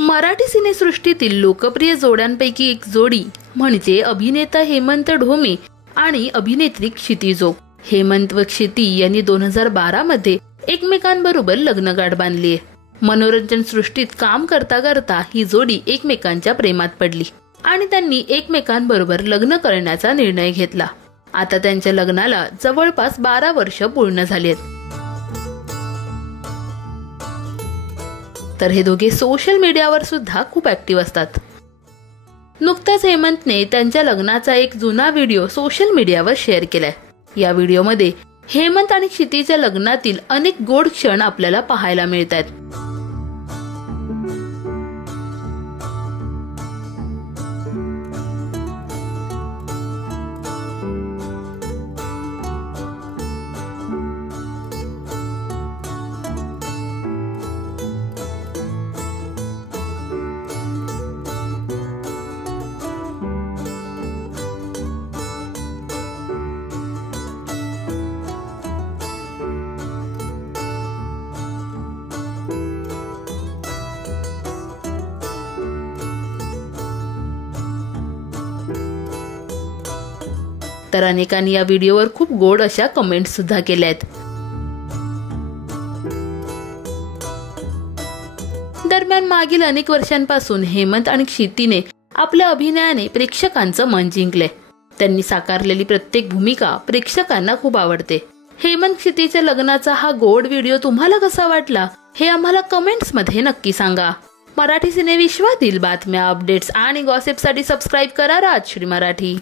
मराठी सिनेसृष्टीतील लोकप्रिय जोड्यांपैकी एक जोडी म्हणजे अभिनेता हेमंत ढोमे आणि अभिनेत्री क्षिती जोग। हेमंत व क्षिती यांनी 2012 मध्ये एकमेकांबरोबर लग्नगाठ बांधली आहे। मनोरंजन सृष्टीत काम करता करता ही जोडी एकमेकांच्या प्रेमात पडली आणि त्यांनी एकमेकांबरोबर लग्न करण्याचा निर्णय घेतला। आता त्यांच्या लग्नाला जवळपास 12 वर्ष पूर्ण झाली आहेत। तर हे दोघे सोशल मीडियावर सुद्धा खूप ऍक्टिव्ह असतात। नुकताच हेमंतने त्यांच्या लग्नाचा एक जुना व्हिडिओ सोशल मीडियावर शेअर केलाय। या व्हिडिओमध्ये हेमंत आणि क्षितीच्या लग्नातील अनेक गोड क्षण आपल्याला पाहायला मिळतात। तर अनेकांनी या व्हिडिओवर खूप गोड अशा कमेंट्स सुद्धा केल्या आहेत। दरम्यान मागील अनेक वर्षांपासून हेमंत आणि क्षितीने आपल्या अभिनयाने प्रेक्षकांचं मन जिंकले। त्यांनी साकारलेली प्रत्येक भूमिका प्रेक्षकांना खूप आवडते। हेमंत क्षितीच्या लग्नाचा हा गोड व्हिडिओ तुम्हाला कसा वाटला हे आम्हाला कमेंट्स मध्ये नक्की सांगा। मराठी सिने विश्वातील बातम्या, अपडेट्स आणि गॉसिपसाठी सबस्क्राइब करा राजश्री मराठी।